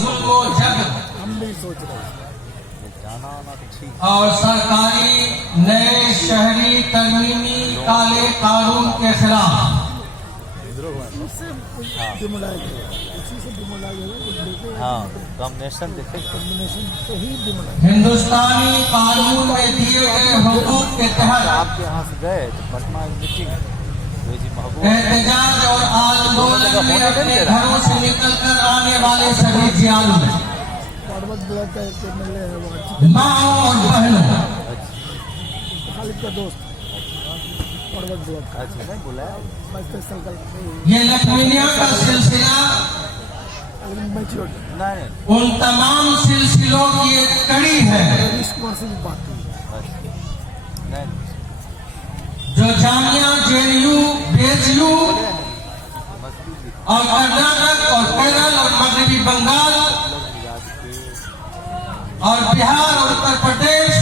जुल्म जबर हम नहीं सोच रहे और सरकारी नए शहरी तरमीमी काले कानून के खिलाफ उससे डिमोलाइज होगा, उसी से डिमोलाइज होगा। हाँ, कॉम्बिनेशन देखेंगे। कॉम्बिनेशन से ही डिमोलाइज। हिंदुस्तानी कानून में दिए गए हुकूक के तहत आपके यहाँ से गए तो पटना मीटिंग एहतजाज और आंदोलन में अपने घरों से निकलकर आने वाले सभी जियालों पर्वत ब्लॉक का एक MLA है वो माओ और बहनों खालिद का दोस्त पर्वत ब्लॉक का अच्छा नहीं बुलाया स्पेशल कल ये लखमीनिया का सिलसिला मैच्योर नहीं उन तमाम सिलसिलों की एक कड़ी है कुमार से भी बात की नहीं जो जामिया JNU BHU और कर्नाटक और केरल और मगरबी बंगाल और बिहार और उत्तर प्रदेश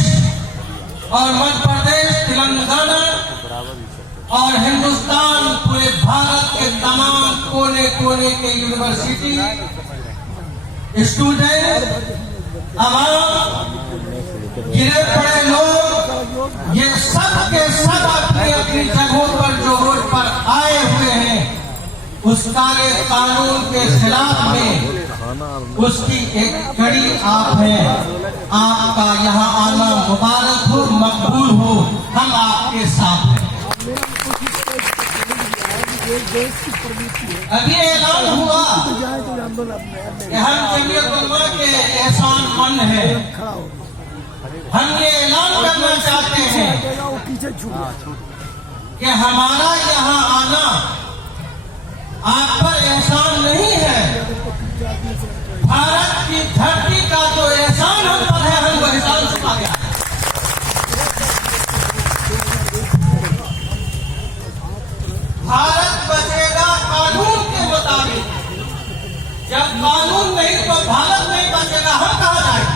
और मध्य प्रदेश तेलंगाना और हिंदुस्तान पूरे भारत के तमाम कोने कोने के यूनिवर्सिटी स्टूडेंट आवाम गिरे पड़े लोग ये सब के सब अपनी अपनी जगहों पर जो रोड पर आए हुए हैं उस काले कानून के खिलाफ में उसकी एक कड़ी आप है। आपका यहाँ आना मुबारक हो, मकबूल हो, हम आपके साथ हैं। अभी ऐलान हुआ कि हम जमीयत उलमा के एहसान मंद हैं। हम ये ऐलान करना चाहते हैं कि हमारा यहाँ आना आप पर एहसान नहीं है। भारत की धरती का जो एहसान हम पर है हम वो एहसान चुका गया है। भारत बचेगा कानून के मुताबिक। जब कानून नहीं तो भारत नहीं बचेगा, हम कहाँ जाएंगे?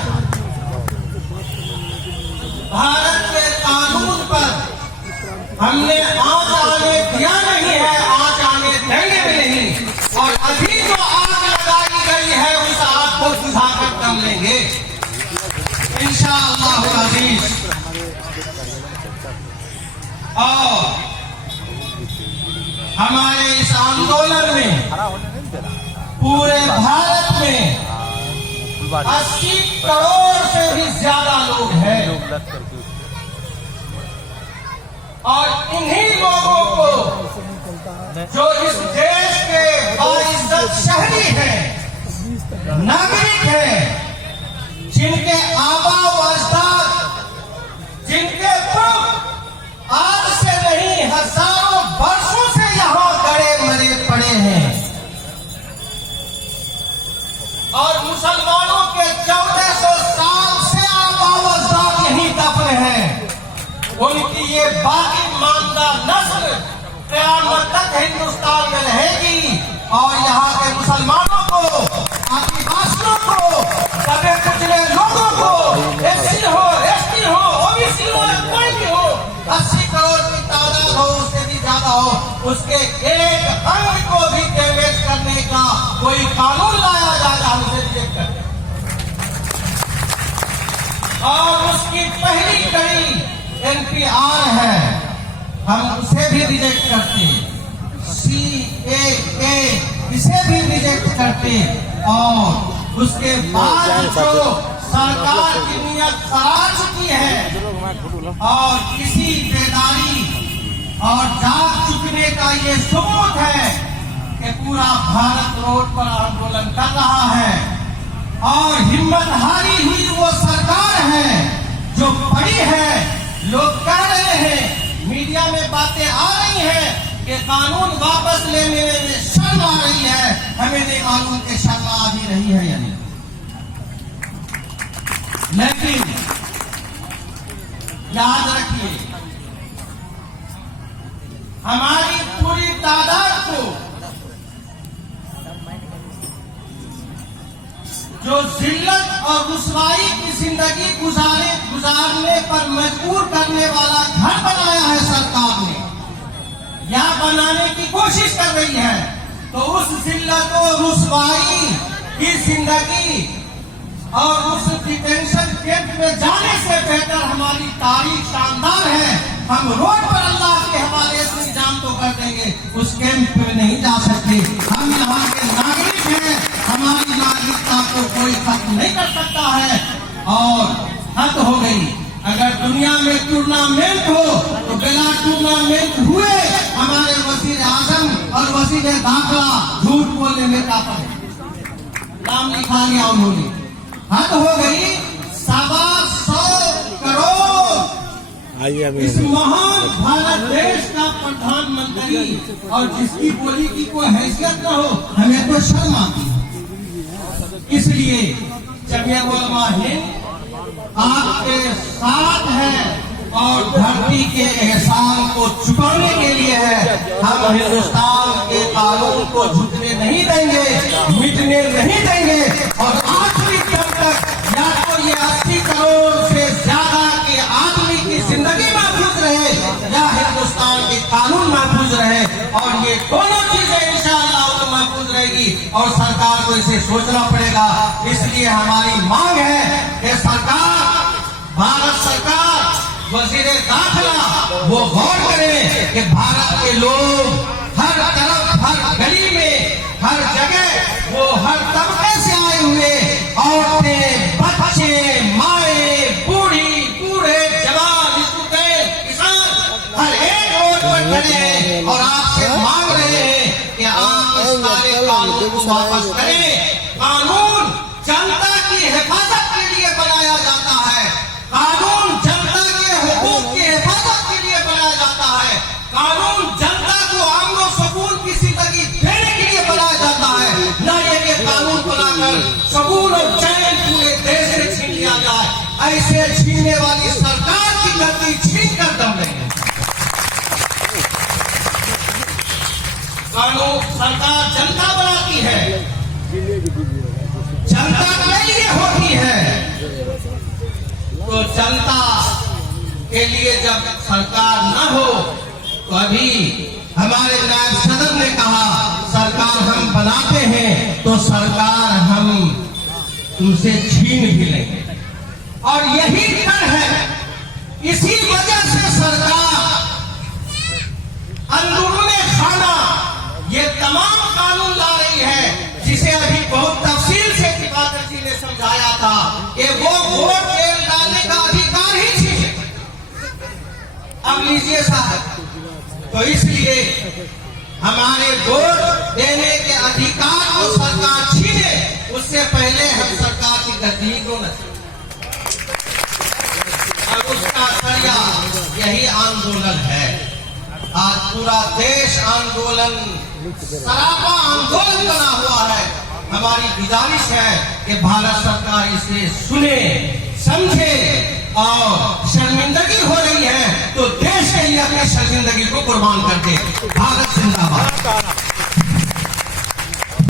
भारत के कानून पर हमने आंच आने दिया नहीं है, आंच आने देंगे भी नहीं। और अभी जो आग लगाई गई है उस आग को सुधाकर कर लेंगे इंशाअल्लाह अज़ीज़। और हमारे इस आंदोलन में पूरे भारत में 80 करोड़ से भी ज्यादा लोग हैं और इन्हीं लोगों को जो इस देश के बाइज्जत शहरी हैं, नागरिक हैं, जिनके आबा व अजदाद, जिनके पुरख आज से नहीं हजारों वर्षों से यहाँ गड़े मरे पड़े हैं और मुसलमानों के 1400 साल से आबा व अजदाद यहीं दफन हैं। उनकी ये बाकी मानदा नस्ल क़यामत तक हिंदुस्तान में रहेगी और यहाँ के मुसलमानों को, आदिवासियों को, दबे कुचले लोगों को, SC हो, ST हो, OBC हो, कोई भी हो, 80 करोड़ की तादाद हो, उससे भी ज्यादा हो, उसके एक अंग को भी डैमेज करने का कोई कानून लाया जाएगा, हम उसे रिजेक्ट करते हैं। और उसकी पहली कड़ी NPR है, हम उसे भी रिजेक्ट करते, CAA इसे भी रिजेक्ट करते और उसके बाद जो सरकार की नीयत खराब चुकी है और किसी बेदारी और जाग चुकने का ये सबूत है कि पूरा भारत रोड पर आंदोलन कर रहा है और हिम्मत हारी हुई वो सरकार है जो बड़ी है। लोग कह रहे हैं, मीडिया में बातें आ रही हैं कि कानून वापस लेने में शर्म आ रही है। हमें नहीं मालूम कि शर्म आ भी रही है या नहीं, लेकिन याद रखिए हमारी पूरी तादाद को जो जिल्लत और रुसवाई की जिंदगी गुजारने पर मजबूर करने वाला घर बनाया है सरकार ने या बनाने की कोशिश कर रही है, तो उस जिल्लत और रुसवाई की जिंदगी और उस डिटेंशन कैंप में जाने से बेहतर हमारी तारीख शानदार है। हम रोड पर अल्लाह के हवाले से इंतजाम तो कर देंगे, उस कैंप में नहीं जा सकते। हम यहाँ के नागरिक हैं, हमारी नागरिकता को कोई खत्म नहीं कर सकता है। और हद हो गई, अगर दुनिया में टूर्नामेंट हो तो बिना टूर्नामेंट हुए हमारे वजीर आजम और वजीर दाखिला झूठ बोलने में क्या पड़े, नाम लिखा लिया उन्होंने। हद हो गई, 125 करोड़ इस महान भारत देश का प्रधानमंत्री और जिसकी बोली की कोई हैसियत न हो, हमें तो शर्म आती है। इसलिए जमीयत उलमा हिंद आपके साथ है और धरती के एहसान को चुकाने के लिए है। हम हिंदुस्तान के कानून को झुकने नहीं देंगे, मिटने नहीं देंगे और आखिरी दम तक या तो ये 80 करोड़ से ज्यादा के आदमी की जिंदगी महफूज रहे या हिंदुस्तान के कानून महफूज रहे। और ये दोनों चीजें इंशाअल्लाह तो महफूज रहेगी और सरकार को इसे सोचना पड़ेगा। इसलिए हमारी मांग है कि सरकार, भारत सरकार, वजीर दाखिला वो गौर करे कि भारत के लोग हर तरफ, हर गली में, हर जगह, वो हर तबके से आए हुए औरतें, बच्चे, माए, बूढ़ी, बूढ़े, जवान, स्टूडेंट, किसान हर एक रोड पर खड़े हैं और आपसे मांग रहे हैं कि आप इस सारे कानून को वापस करें। कानून जनता की हिफाजत के लिए बनाया जाता है, कानून जनता के हुकूक की हिफाजत के लिए बनाया जाता है, कानून जनता को अमन और सुकून की जिंदगी देने के लिए बनाया जाता है, न ये कि कानून बनाकर सुकून और चैन पूरे देश से छीन लिया जाए। ऐसे छीनने वाली सरकार की गलती छीन कर दम लेंगे। कानून सरकार जनता बनाती है, जनता के लिए होती है। तो जनता के लिए जब सरकार न हो तो अभी हमारे नायब सदर ने कहा सरकार हम बनाते हैं तो सरकार हम तुमसे छीन भी लेंगे और यही डर है। इसी वजह से सरकार अंदरूने खाना ये तमाम कानून ला रही है, जिसे अभी बहुत तफसील से टिकाकर जी ने समझाया था कि वो वोट तेल डालने का अधिकार ही छीने। अब लीजिए साहब, तो इसलिए हमारे वोट देने के अधिकार को सरकार छीने उससे पहले हम सरकार की गद्दी को न छीने। अब उसका जरिया यही आंदोलन है। आज पूरा देश आंदोलन, सरापा आंदोलन बना हुआ है। हमारी गुजारिश है कि भारत सरकार इसे सुने, समझे और शर्मिंदगी हो रही है तो देश के लिए अपनी शर्मिंदगी को कुर्बान कर दे। भारत जिंदाबाद।